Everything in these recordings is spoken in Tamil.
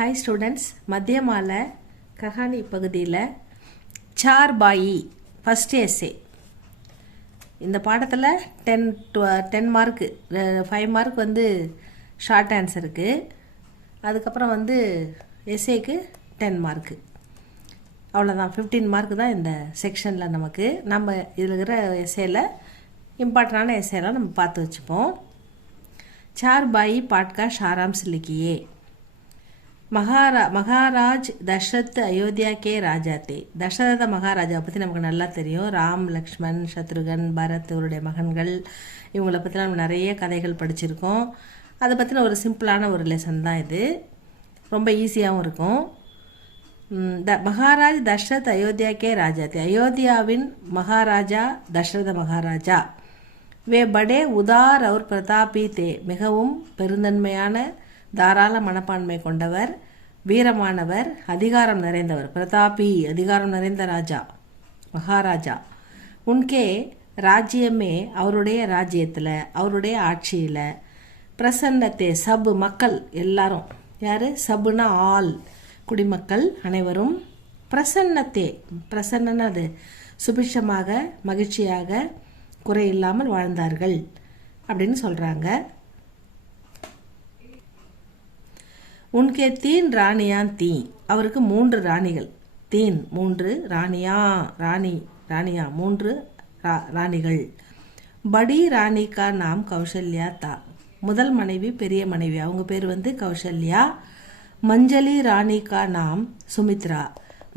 ஹாய் ஸ்டூடெண்ட்ஸ், மத்திய மாலை கஹானி பகுதியில் சார் பாயி ஃபஸ்ட் எஸ்ஸே. இந்த பாடத்தில் 10 மார்க்கு, 5 மார்க் வந்து ஷார்ட் ஆன்சருக்கு, அதுக்கப்புறம் வந்து எஸ்ஏக்கு 10 மார்க்கு. அவ்வளோதான், 15 மார்க்கு தான் இந்த செக்ஷனில் நமக்கு. நம்ம இதில் இருக்கிற எஸ்ஏல இம்பார்ட்டண்டான எஸ்ஏலாம் நம்ம பார்த்து வச்சுப்போம். चार बाई पाठ का सारांश लिखिए। மகாராஜ் தசரத் அயோத்தியா கே ராஜா தே. தசரத மகாராஜா பற்றி நமக்கு நல்லா தெரியும். ராம், லக்ஷ்மண், சத்ருகன், பரத் இவருடைய மகன்கள், இவங்களை பற்றி நம்ம நிறைய கதைகள் படிச்சிருக்கோம். அதை பற்றின ஒரு சிம்பிளான ஒரு லெசன் தான் இது, ரொம்ப ஈஸியாகவும் இருக்கும். மகாராஜ் தசரத் அயோத்தியா கே ராஜா தே. அயோத்தியாவின் மகாராஜா தசரத மகாராஜா. வே படே உதார் அவர் பிரதாபி தே. மிகவும் பெருந்தன்மையான தாராள மனப்பான்மை கொண்டவர், வீரமானவர், அதிகாரம் நிறைந்தவர். பிரதாபி அதிகாரம் நிறைந்த ராஜா, மகாராஜா. உன்கே ராஜ்யமே, அவருடைய ராஜ்யத்தில், அவருடைய ஆட்சியில், பிரசன்னத்தே சப் மக்கள் எல்லாரும். யார்? சப்புனா ஆல், குடிமக்கள் அனைவரும். பிரசன்னத்தே, பிரசன்னன்னு அது சுபிட்சமாக, மகிழ்ச்சியாக, குறை இல்லாமல் வாழ்ந்தார்கள் அப்படின்னு சொல்கிறாங்க. உன்கே தீன் ராணியான் தீ. அவருக்கு 3 ராணிகள். தீன் 3, ராணியா ராணியா 3 ராணிகள். படி ராணி கா நாம் கௌசல்யா தா. முதல் மனைவி, பெரிய மனைவி, அவங்க பேர் வந்து கௌசல்யா. மஞ்சளி ராணி கா நாம் சுமித்ரா.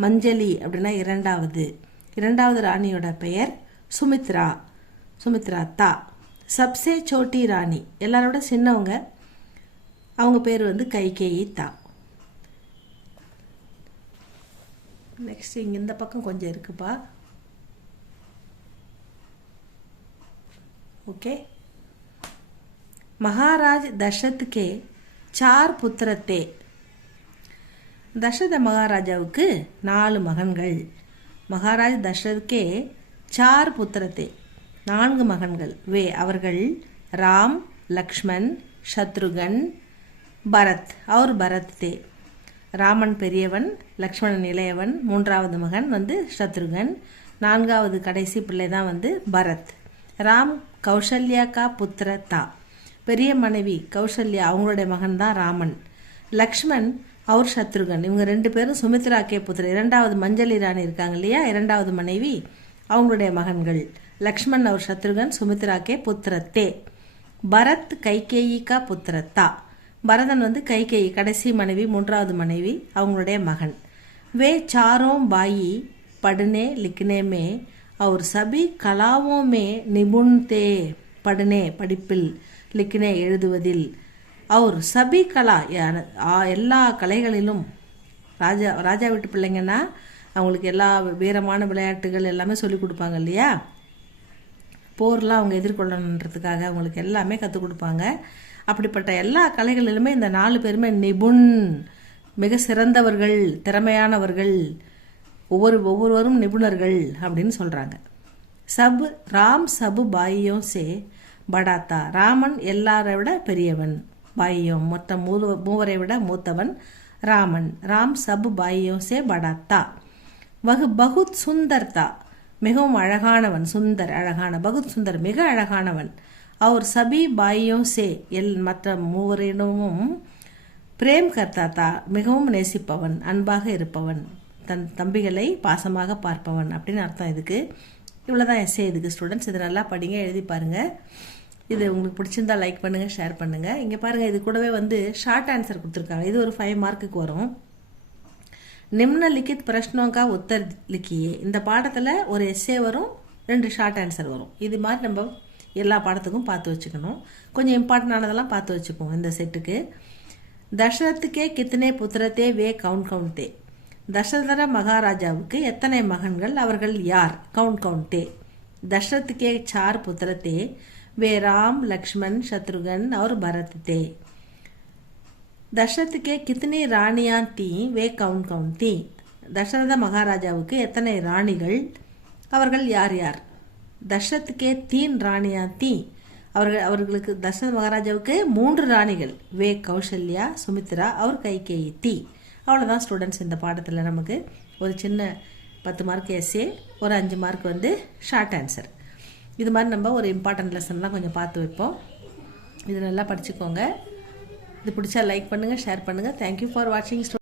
மஞ்சளி அப்படின்னா இரண்டாவது ராணியோட பெயர் சுமித்ரா. சுமித்ரா தா. சப்சே சோட்டி ராணி, எல்லாரோட சின்னவங்க, அவங்க பேர் வந்து கைகேயி தா. நெக்ஸ்ட் இங்கே இந்த பக்கம் கொஞ்சம் இருக்குப்பா. ஓகே. மகாராஜ் தசரத்துக்கே 4 புத்திரத்தே. தசரத மகாராஜாவுக்கு 4 மகன்கள். மகாராஜ் தசரத்துக்கே 4 புத்திரத்தே, 4 மகன்கள். வே அவர்கள் ராம், லக்ஷ்மண், சத்ருகன், பரத் அவர் பரத் தே. ராமன் பெரியவன், லக்ஷ்மணன் இளையவன், 3வது மகன் வந்து சத்ருகன், 4வது கடைசி பிள்ளை தான் வந்து பரத். ராம் கௌசல்யா கா புத்திர தா. பெரிய மனைவி கௌசல்யா, அவங்களுடைய மகன் தான் ராமன். லக்ஷ்மண் அவர் சத்ருகன், இவங்க 2 பேரும் சுமித்ரா கே புத்திர. 2வது மஞ்சளி ராணி இருக்காங்க இல்லையா, 2வது மனைவி, அவங்களுடைய மகன்கள். லக்ஷ்மண் அவர் சத்ருகன், சுமித்ரா கே புத்திர தே. பரத் கைகேயி கா புத்திர தா. பரதன் வந்து கைகேயி கடைசி மனைவி, 3வது மனைவி, அவங்களுடைய மகன். வே சாரோம் பாயி படுனே லிக்னே மே அவர் சபி கலாவோ மே நிபுண் தே. படுனே படிப்பில், லிக்னே எழுதுவதில், அவர் சபி கலா எல்லா கலைகளிலும். ராஜா வீட்டு பிள்ளைங்கன்னா அவங்களுக்கு எல்லா வீரமான விளையாட்டுகள் எல்லாமே சொல்லி கொடுப்பாங்க இல்லையா. போர்லாம் அவங்க எதிர்கொள்ளணுன்றதுக்காக அவங்களுக்கு எல்லாமே கற்றுக் கொடுப்பாங்க. அப்படிப்பட்ட எல்லா கலைகளிலுமே இந்த 4 பேருமே நிபுண், மிக சிறந்தவர்கள், திறமையானவர்கள், ஒவ்வொருவரும் நிபுணர்கள் அப்படின்னு சொல்கிறாங்க. ராம் சபு பாயியோம் சே படாத்தா. ராமன் எல்லாரை விட பெரியவன். பாயியோம் மொத்தம் 3 விட மூத்தவன் ராமன். ராம் சபு பாயியோம் சே படாத்தா. பகுத் சுந்தர்தா, மிகவும் அழகானவன். சுந்தர் அழகான, பகுத் சுந்தர் மிக அழகானவன். அவர் சபி பாயியோம் சே மற்ற 3 பிரேம் கர்த்தாத்தா, மிகவும் நேசிப்பவன், அன்பாக இருப்பவன், தன் தம்பிகளை பாசமாக பார்ப்பவன் அப்படின்னு அர்த்தம் இதுக்கு. இவ்வளோதான் எஸ்ஏ இதுக்கு ஸ்டூடெண்ட்ஸ். இது நல்லா படிங்க, எழுதி பாருங்கள். இது உங்களுக்கு பிடிச்சிருந்தா லைக் பண்ணுங்கள், ஷேர் பண்ணுங்கள். இங்கே பாருங்கள், இது கூடவே வந்து ஷார்ட் ஆன்சர் கொடுத்துருக்காங்க. இது ஒரு 5 மார்க்குக்கு வரும். நிம்னலிக்கித் பிரஷ்னோங்கா உத்தர் லிக்கியே. இந்த பாடத்தில் ஒரு எஸ்ஏ வரும், 2 ஷார்ட் ஆன்சர் வரும். இது மாதிரி நம்ம எல்லா பாடத்துக்கும் பார்த்து வச்சுக்கணும். கொஞ்சம் இம்பார்ட்டண்டானதெல்லாம் பார்த்து வச்சுப்போம் இந்த செட்டுக்கு. தசரத்துக்கே கித்தனே புத்திரத்தே வே கவுண்டே. தசரத மகாராஜாவுக்கு எத்தனை மகன்கள், அவர்கள் யார்? கவுண்டே. தசரத்துக்கே 4 புத்திரத்தே வே ராம், லக்ஷ்மண், சத்ருகன் और भरत थे. தசரத்துக்கே கித்தனை ராணியான் தீ வே கவுண்ட் தீ. தசரத மகாராஜாவுக்கு எத்தனை ராணிகள், அவர்கள் யார் யார்? தசரத்துக்கே 3 ராணியான் தீ, அவர்களுக்கு தசரத மகாராஜாவுக்கு 3 ராணிகள். வே கௌசல்யா, சுமித்ரா, அவர் கைகேயி. அவ்வளோதான் ஸ்டூடெண்ட்ஸ். இந்த பாடத்தில் நமக்கு ஒரு சின்ன 10 மார்க் எஸ்ஏ, ஒரு 5 மார்க் ஷார்ட் ஆன்சர். இது மாதிரி நம்ம ஒரு இம்பார்ட்டன்ட் லெசன்லாம் கொஞ்சம் பார்த்து வைப்போம். இது நல்லா படிச்சுக்கோங்க. இது பிடிச்சா லைக் பண்ணுங்கள், ஷேர் பண்ணுங்கள். தேங்க்யூ ஃபார் வாட்சிங்.